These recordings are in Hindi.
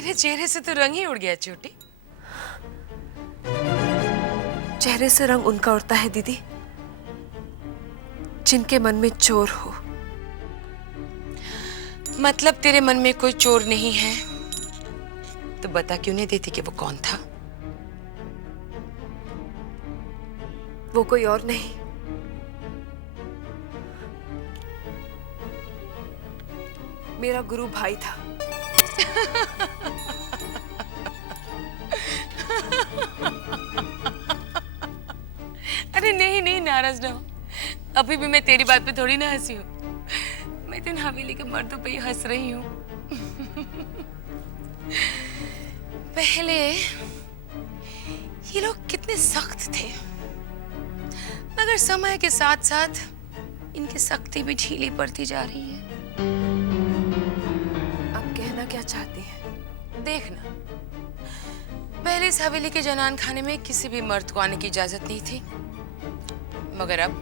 तेरे चेहरे से तो रंग ही उड़ गया छोटी। चेहरे से रंग उनका उड़ता है दीदी जिनके मन में चोर हो। मतलब तेरे मन में कोई चोर नहीं है तो बता क्यों नहीं देती कि वो कौन था? वो कोई और नहीं, मेरा गुरु भाई था। अरे नहीं नहीं, नाराज ना हो। अभी भी मैं तेरी बात पे थोड़ी ना हंसी हूँ। मैं तो इन हवेली के मर्दों पे ही हंस रही हूँ। पहले ये लोग कितने सख्त थे, मगर समय के साथ साथ इनकी सख्ती भी ढीली पड़ती जा रही है। आप कहना क्या चाहती हैं? देखना, पहले इस हवेली के जनान खाने में किसी भी मर्द को आने की इजाजत नहीं थी, मगर अब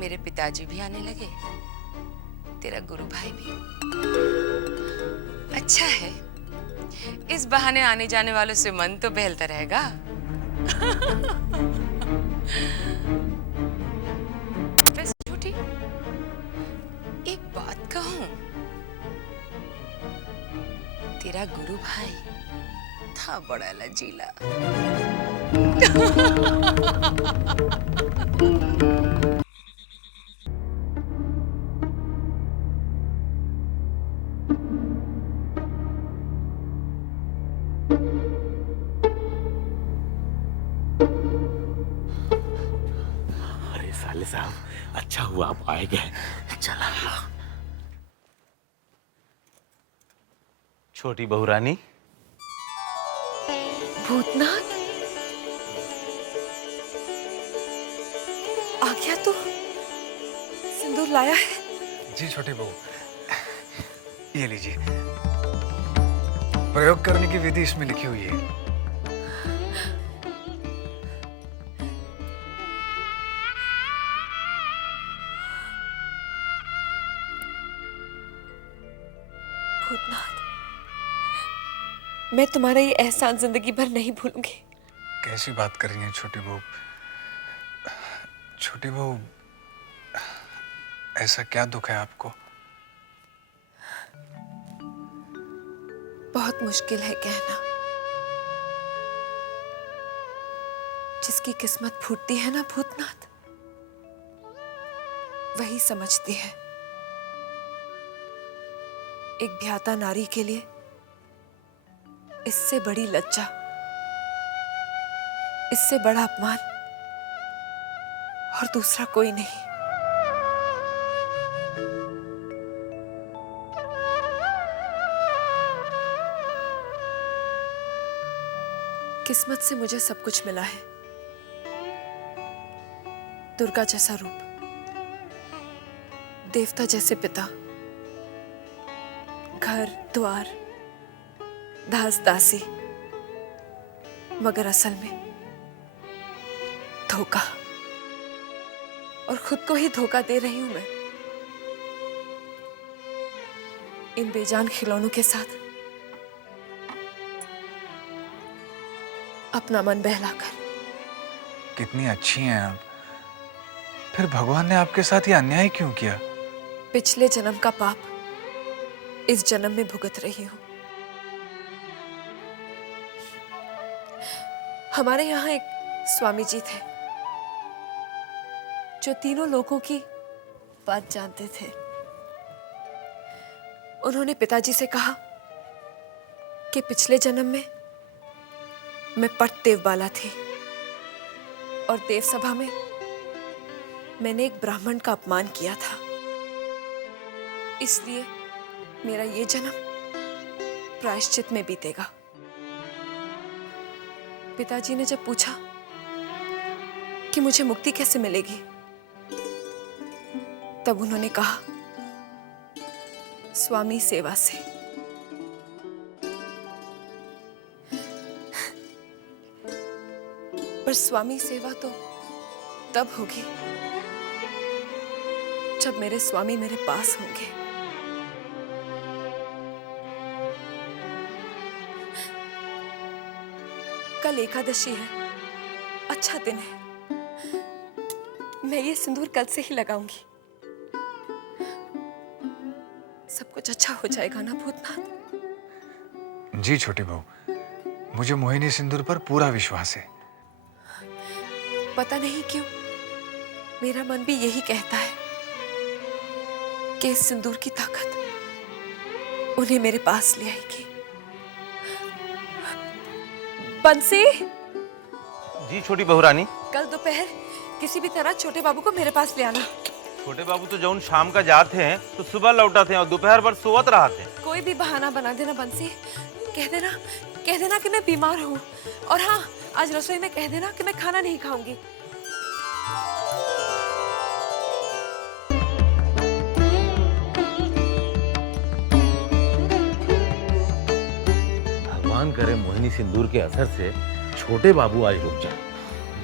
मेरे पिताजी भी आने लगे, तेरा गुरु भाई भी। अच्छा है, इस बहाने आने जाने वालों से मन तो बहलता रहेगा। वैसे छोटी, एक बात कहूं, तेरा गुरु भाई था बड़ा लजीला। अरे साले साहब, अच्छा हुआ आप आए गए। चला छोटी बहू रानी। भूतनाथ आ गया तो सिंदूर लाया है? जी छोटी बहू, ये लीजिए। प्रयोग करने की विधि इसमें लिखी हुई है। भूतनाथ, मैं तुम्हारा ये एहसान जिंदगी भर नहीं भूलूंगी। कैसी बात कर रही हैं छोटी बहू? छोटी बहू, ऐसा क्या दुख है आपको? बहुत मुश्किल है कहना। जिसकी किस्मत फूटती है ना भूतनाथ, वही समझती है। एक ब्याता नारी के लिए इससे बड़ी लज्जा, इससे बड़ा अपमान और दूसरा कोई नहीं। किस्मत से मुझे सब कुछ मिला है। दुर्गा जैसा रूप, देवता जैसे पिता, घर द्वार, दास दासी, मगर असल में धोखा। और खुद को ही धोखा दे रही हूं मैं, इन बेजान खिलौनों के साथ अपना मन बहलाकर। कितनी अच्छी हैं आप, फिर भगवान ने आपके साथ ये अन्याय क्यों किया? पिछले जन्म का पाप इस जन्म में भुगत रही हूं। हमारे यहाँ एक स्वामी जी थे जो तीनों लोगों की बात जानते थे। उन्होंने पिताजी से कहा कि पिछले जन्म में मैं पट देवबाला थी और देव सभा में मैंने एक ब्राह्मण का अपमान किया था, इसलिए मेरा ये जन्म प्रायश्चित में बीतेगा। पिताजी ने जब पूछा कि मुझे मुक्ति कैसे मिलेगी, तब उन्होंने कहा, स्वामी सेवा से। पर स्वामी सेवा तो तब होगी जब मेरे स्वामी मेरे पास होंगे। कल एकादशी है, अच्छा दिन है। मैं ये सिंदूर कल से ही लगाऊंगी। सब कुछ अच्छा हो जाएगा ना भूतनाथ? जी छोटी बहू, मुझे मोहिनी सिंदूर पर पूरा विश्वास है। पता नहीं क्यों मेरा मन भी यही कहता है कि इस सिंदूर की ताकत उन्हें मेरे पास ले आएगी। बंसी, जी छोटी बहू रानी। कल दोपहर किसी भी तरह छोटे बाबू को मेरे पास ले आना। छोटे बाबू तो जौन शाम का जाते हैं तो सुबह लौटा थे और दोपहर भर सोवत रहा थे। कोई भी बहाना बना देना बंसी। कह देना कि मैं बीमार हूँ, और हाँ, आज रसोई में कह देना कि मैं खाना नहीं खाऊंगी। भगवान करे मोहिनी सिंदूर के असर से छोटे बाबू आज रुक जाए।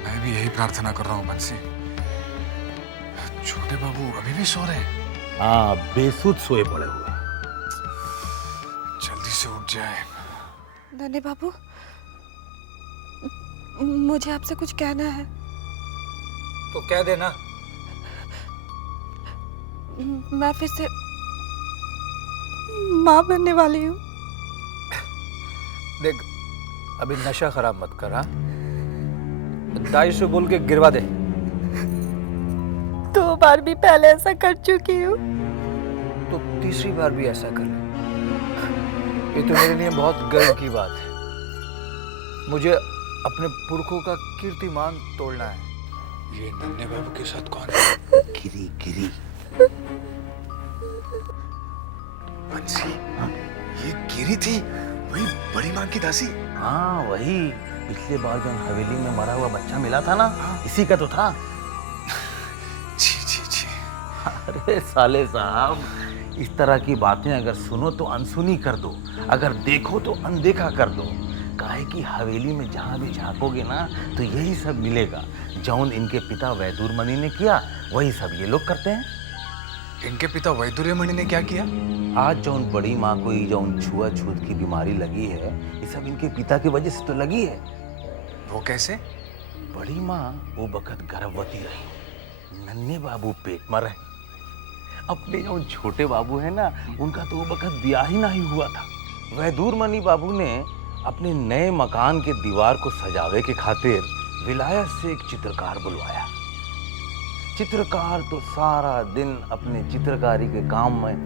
मैं भी यही प्रार्थना कर रहा हूँ बंसी। छोटे बाबू अभी भी सो रहे हैं। हाँ, बेसुध सोए पड़े हुए। जल्दी से उठ जाए। नन्हे बाबू, मुझे आपसे कुछ कहना है। तो कह देना। मैं फिर से माँ बनने वाली हूँ। देख, अभी नशा खराब मत कर। हाँ, दाई से बोल के गिरवा दे। 2 बार भी पहले ऐसा कर चुकी हूँ। तो तीसरी बार भी ऐसा कर ले। ये तो मेरे लिए बहुत गर्व की बात है। मुझे अपने पुरखों का कीर्तिमान तोड़ना है। ये नन्हे बाबू के साथ कौन है? गिरी गिरी। बंसी, ये गिरी थी, वही बड़ी माँ की दासी। हाँ वही, पिछले बार जब हवेली में मरा हुआ बच्चा मिला था ना, इसी का तो था। छी छी छी। अरे साले साहब, इस तरह की बातें अगर सुनो तो अनसुनी कर दो, अगर देखो तो अनदेखा कर दो। काहे कि हवेली में जहाँ भी झांकोगे ना तो यही सब मिलेगा। जौन इनके पिता वैदुरमणि ने किया वही सब ये लोग करते हैं। इनके पिता वैदुर्यमणि ने क्या किया? आज जौन बड़ी माँ को ये जौन छुआछूत की बीमारी लगी है, ये सब इनके पिता की वजह से तो लगी है। वो कैसे? बड़ी माँ वो बखत गर्भवती रही, नन्हे बाबू पेट में रहे। अपने जो छोटे बाबू है ना, उनका तो वो बखत ब्याह ही नहीं हुआ था। वैदुरमणि बाबू ने अपने नए मकान के दीवार को सजावे के खातिर विलायत से एक चित्रकार बुलवाया। चित्रकार तो सारा दिन अपने चित्रकारी के काम में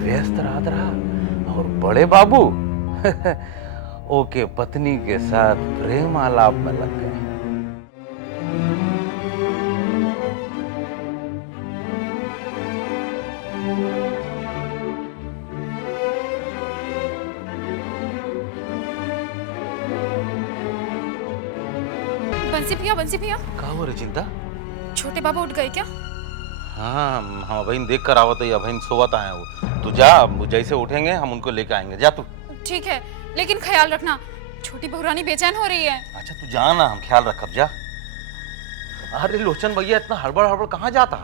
व्यस्त रहा और बड़े बाबू ओके पत्नी के साथ प्रेम आलाप में लग गए। बंसी भैया, का हो रे चिंता? छोटे बाबू उठ गए क्या? हाँ हम अभी देख कर आवत है, अभी सोवत आए वो। तू जा, जैसे उठेंगे हम उनको लेके आएंगे। जा तू। ठीक है, लेकिन ख्याल रखना, छोटी बहुरानी बेचैन हो रही है। अच्छा तू जा ना, हम ख्याल रखब। जा। अरे लोचन भैया, इतना हड़बड़ हड़बड़ कहाँ जाता?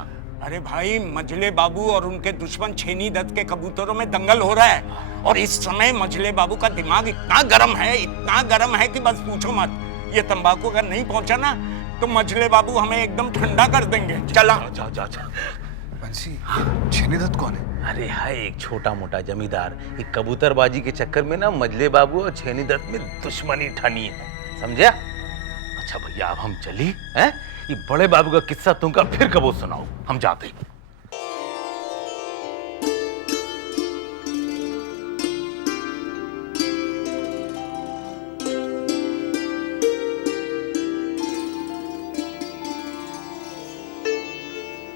अरे भाई, मझले बाबू और उनके दुश्मन छेनी दत्त के कबूतरों में दंगल हो रहा है, और इस समय मझले बाबू का दिमाग इतना गर्म है कि बस पूछो मत। ये तंबाकू अगर नहीं पहुंचा ना तो मझले बाबू हमें एकदम ठंडा कर देंगे। चला। जा जा जा। बंसी, छेनी दत्त कौन है? अरे है एक छोटा मोटा जमींदार। एक कबूतरबाजी के चक्कर में ना मजले बाबू और छेनी दत्त में दुश्मनी ठानी है, समझा? अच्छा भैया, अब हम चली हैं? ये बड़े बाबू का किस्सा तुमका फिर कबो सुनाओ, हम जाते हैं।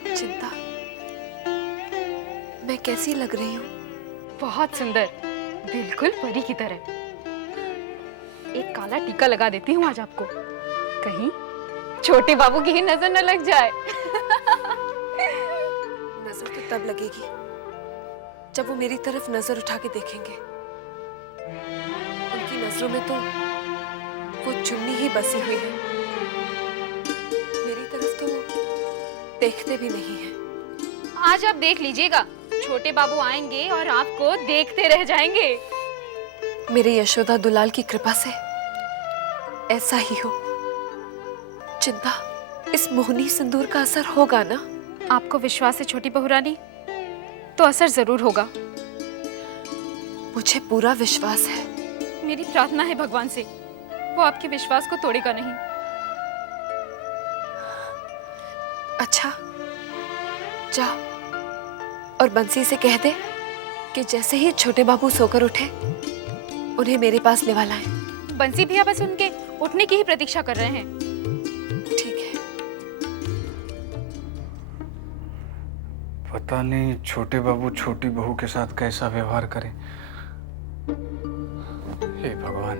चिंता, मैं कैसी लग रही हूँ? बहुत सुंदर, बिल्कुल परी की तरह। एक काला टीका लगा देती हूँ आज आपको, कहीं छोटे बाबू की ही नजर न लग जाए। नजर तो तब लगेगी जब वो मेरी तरफ नजर उठा के देखेंगे। उनकी नजरों में तो वो चुन्नी ही बसी हुई है, मेरी तरफ तो वो देखते भी नहीं है। आज आप देख लीजिएगा, छोटे बाबू आएंगे और आपको देखते रह जाएंगे। मेरे यशोदा दुलाल की कृपा से ऐसा ही हो। चिंता, इस मोहनी सिंदूर का असर होगा ना? आपको विश्वास है छोटी बहू रानी, तो असर जरूर होगा। मुझे पूरा विश्वास है। मेरी प्रार्थना है भगवान से, वो आपके विश्वास को तोड़ेगा नहीं। अच्छा, जा और बंसी से कह दे कि जैसे ही छोटे बाबू सोकर उठे उन्हें मेरे पास लेवा लाएं। बंसी भैया बस उनके उठने की ही प्रतीक्षा कर रहे हैं। ठीक है। पता नहीं छोटे बाबू छोटी बहू के साथ कैसा व्यवहार करें। हे भगवान,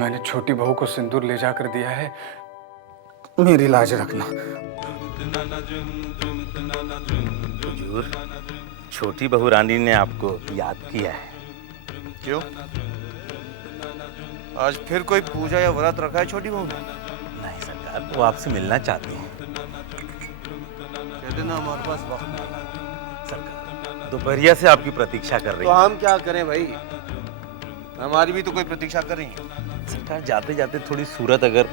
मैंने छोटी बहू को सिंदूर ले जाकर दिया है, मेरी लाज रखना। हुजूर, छोटी बहू रानी ने आपको याद किया है। क्यों? आज फिर कोई पूजा या व्रत रखा है छोटी बहू ने? नहीं सरकार, वो आपसे मिलना चाहती हैं। कहते ना हमारे पास वक्त नहीं। सरकार दोपहरिया से आपकी प्रतीक्षा कर रही तो है। हम क्या करें भाई, हमारी भी तो कोई प्रतीक्षा कर रही है। सरकार जाते जाते थोड़ी सूरत अगर